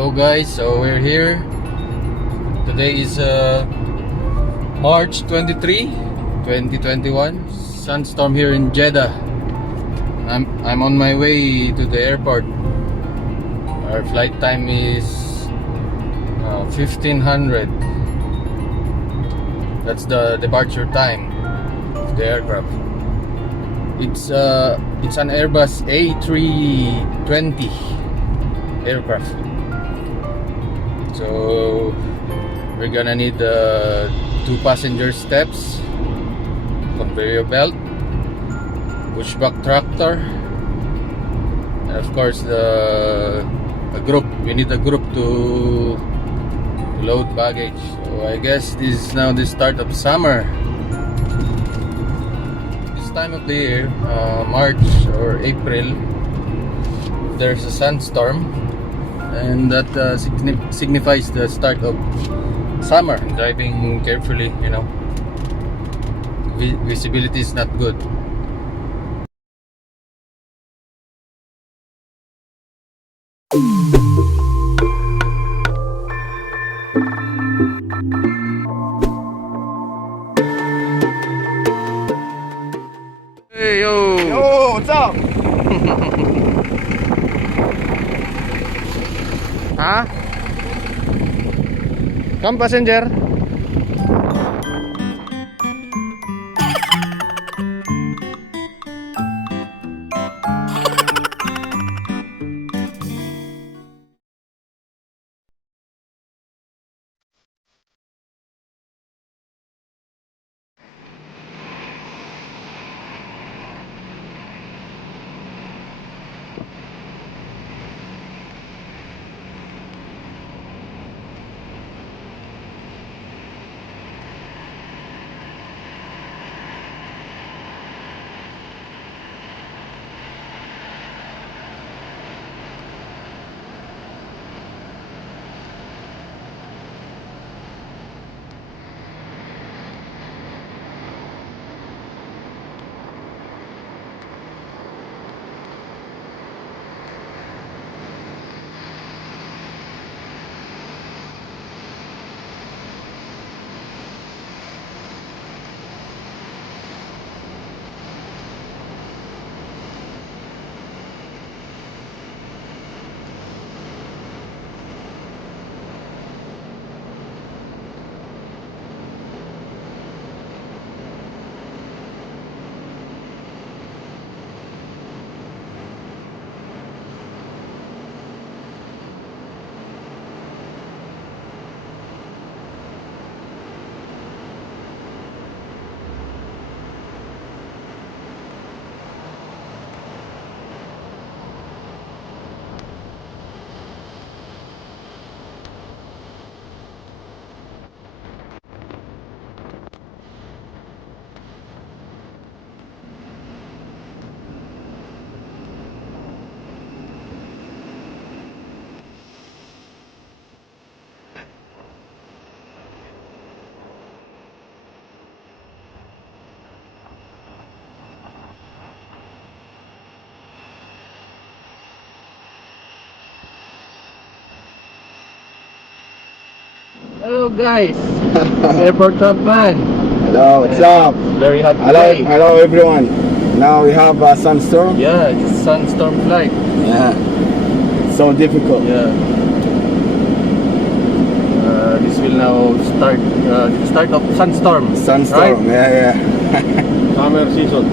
Hello guys, so we're here. Today is March 23, 2021. Sunstorm here in Jeddah. I'm on my way to the airport. Our flight time is 1500. That's the departure time of the aircraft. It's an Airbus A320 aircraft. So we're gonna need 2 passenger steps, conveyor belt, pushback tractor, and of course a group. We need a group to load baggage. So I guess this is now the start of summer. This time of the year, March or April, there's a sandstorm, and that signifies the start of summer. Driving carefully, you know. Visibility is not good. Hey yo! Yo, what's up? Ha? Come passenger. Hello guys, airport top man. Hello, what's up? Very hot Hello, today. hello everyone. Now we have a sunstorm. Yeah, it's sunstorm flight. Yeah. It's so difficult. Yeah. This will now start of sunstorm. Sunstorm. Right? Yeah, Summer season.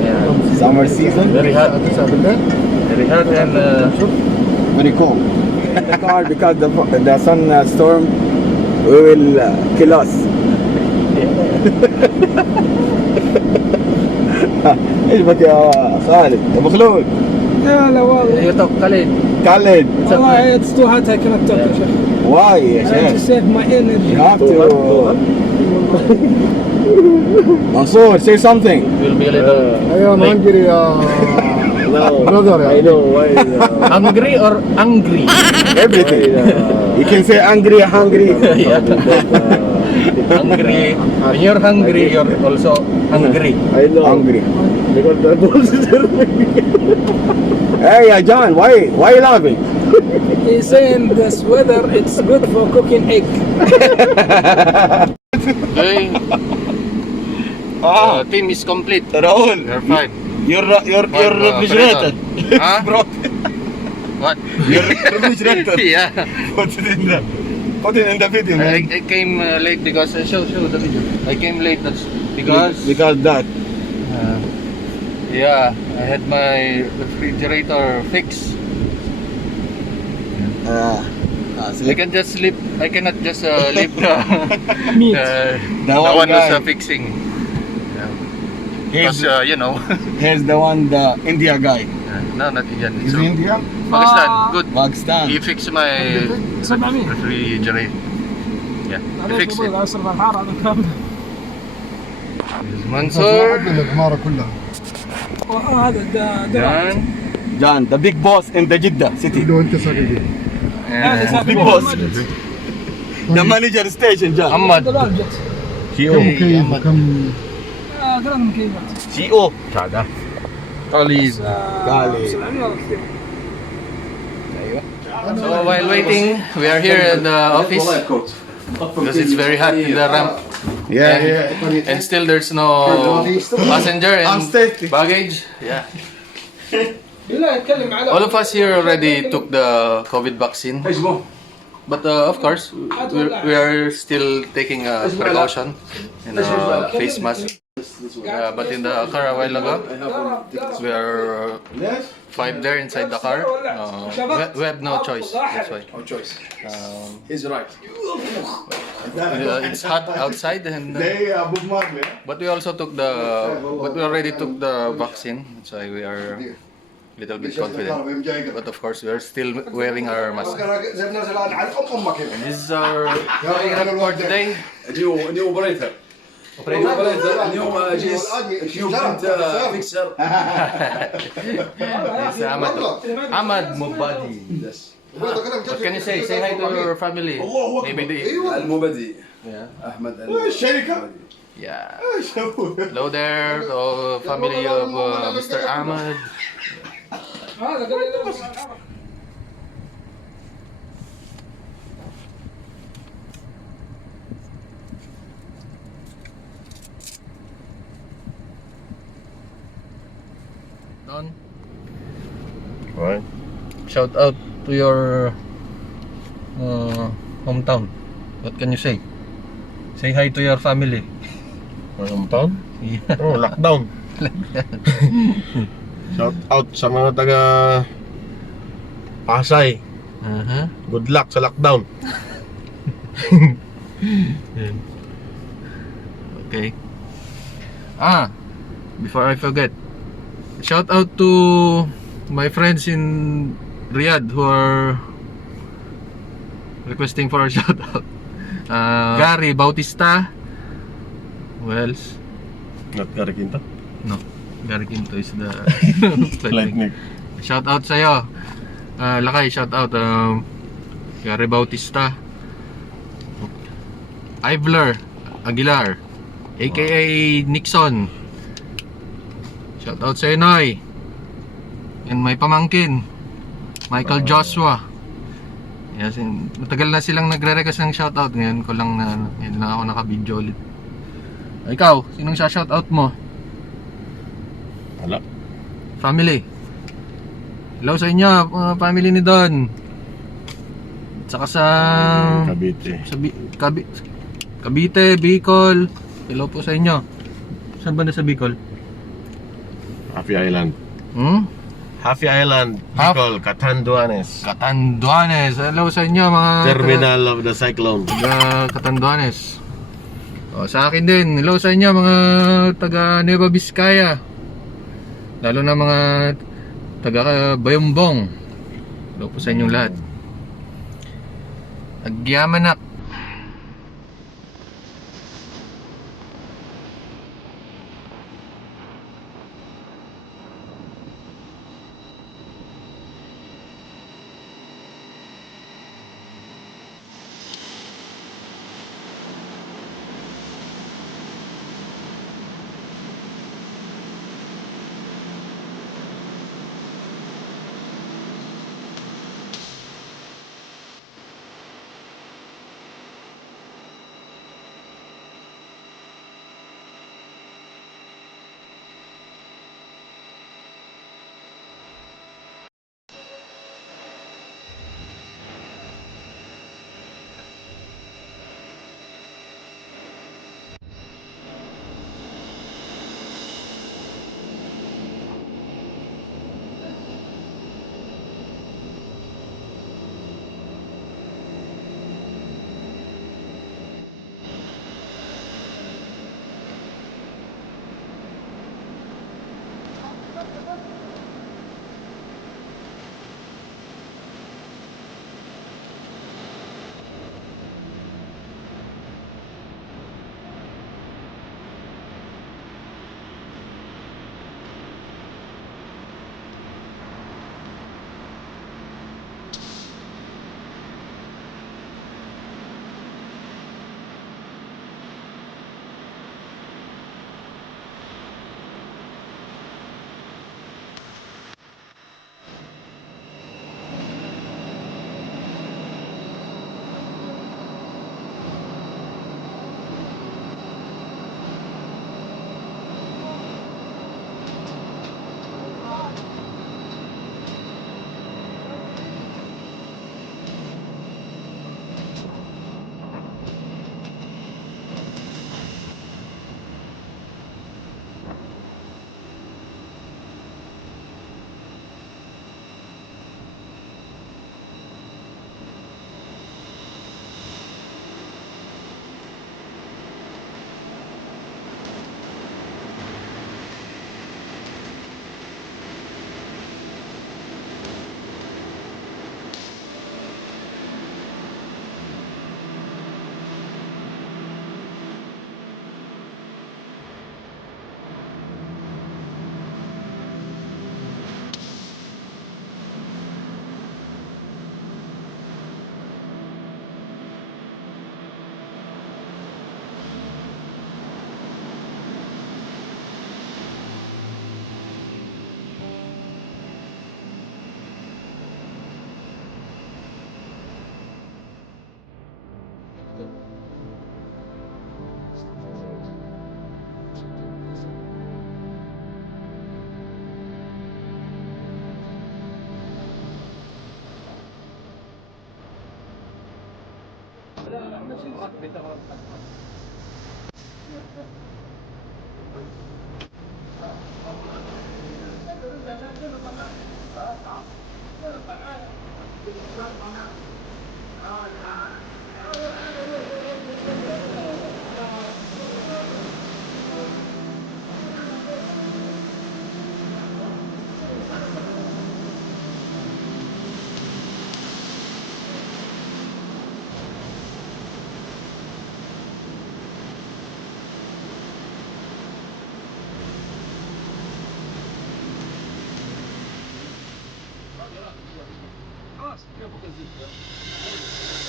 yeah. Summer season. Very hot. Very hot and Very cold. In the car because the sunstorm will kill us. ايش بك يا خالد يا ابو خلود؟ لا لا والله you talk Khalid. Khalid, والله it's too hot I cannot talk يا شيخ. why يا I have to شيخ؟ save my energy. You have to. Mansoor, say something. Will be a little. I am hungry brother. I know why. Hungry or angry? Everything. You can say angry, hungry. Yeah. Hungry. When you're hungry, you're also hungry. I know. Hungry. Because the balls is there. Hey, John, why you laughing? He's saying this weather, it's good for cooking egg. Okay. Team is complete. Raul, We're fine. you're Five, refrigerated. Huh? Bro, What? you're refrigerated. Yeah. Put it in the video, man. I came late because show the video. I came late that's because that. yeah, I had my refrigerator fixed. I can just leave. I cannot just leave the Meat. the one one who's guy. fixing. Here's, Because you know, here's the one, the India guy. no, not Indian. Is he Indian? Pakistan. Good. Pakistan. He fixed my 700. refrigerator. Yeah, he معليش fixed ابوي it. لا يصير بالحار على كامل. Mansoor, العمارة كلها. هذا درع. Jan, John, the big boss in the Jeddah city. لو أنت ساكن فيه. هذا and سافر big والله boss. ما جت. The manager station, John. Ahmad. هذا ما جت. كم مكيف وكم قرن مكيفات. CEO. Khalid. Khalid. 700 والله كثير. So while waiting, we are here in the office because it's very hot in the ramp. And still there's no passenger I'm and safety. baggage. Yeah. لا يتكلم على All of us here already took the COVID vaccine. But of course, we are still taking a precaution and a face mask. But in the car a while ago, we are 5 there inside the car. We have no choice. That's why. No choice. He's right. It's hot outside, and Abu Marley. but we also took the. But we already took the vaccine. That's why we are a little bit confident. But of course, we are still wearing our mask. And this is our setup for today. New operator. New GS. New print fixer. It's Ahmad Mubadi. Yes. What can you say? Say hi to your family. Maybe they. المبدي Yeah. احمد Yeah. Hello there to family of Mr. Ahmad. هذا قال لي Don, Right. shout out to your hometown. What can you say? Say hi to your family. My hometown? Yeah. Oh, lockdown. Shout out sa mga taga Pasay. Uh-huh. Good luck sa lockdown. Okay. Before I forget, shout out to my friends in Riyadh who are requesting for a shout out. Gary Bautista. Who else? Not Gary Quinto. No, Gary Quinto is the Lightning. Shout out sa'yo. Lakay, shout out. Gary Bautista. Ivler Aguilar, aka Nixon. Shout out sa'yo, Noy. And may pamangkin, Michael Joshua. Yes, matagal na silang nagre-request ng shoutout. Ngayon ko lang na, ngayon lang ako naka-video ulit. Ikaw, sinong shoutout mo? Wala. Family. Hello sa inyo, family ni Don. Saka sa Cavite. Cavite, Bicol. Hello po sa inyo. Saan ba na sa Bicol? Happy Island. Happy Island. Bicol, Catanduanes. Catanduanes. Hello sa inyo mga Terminal of the Cyclone. taga Catanduanes. Sa akin din, hello sa inyo mga taga Nueva Vizcaya. Lalo na mga taga Bayumbong. Hello po sa inyong lahat. Agyamanak.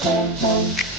خلاص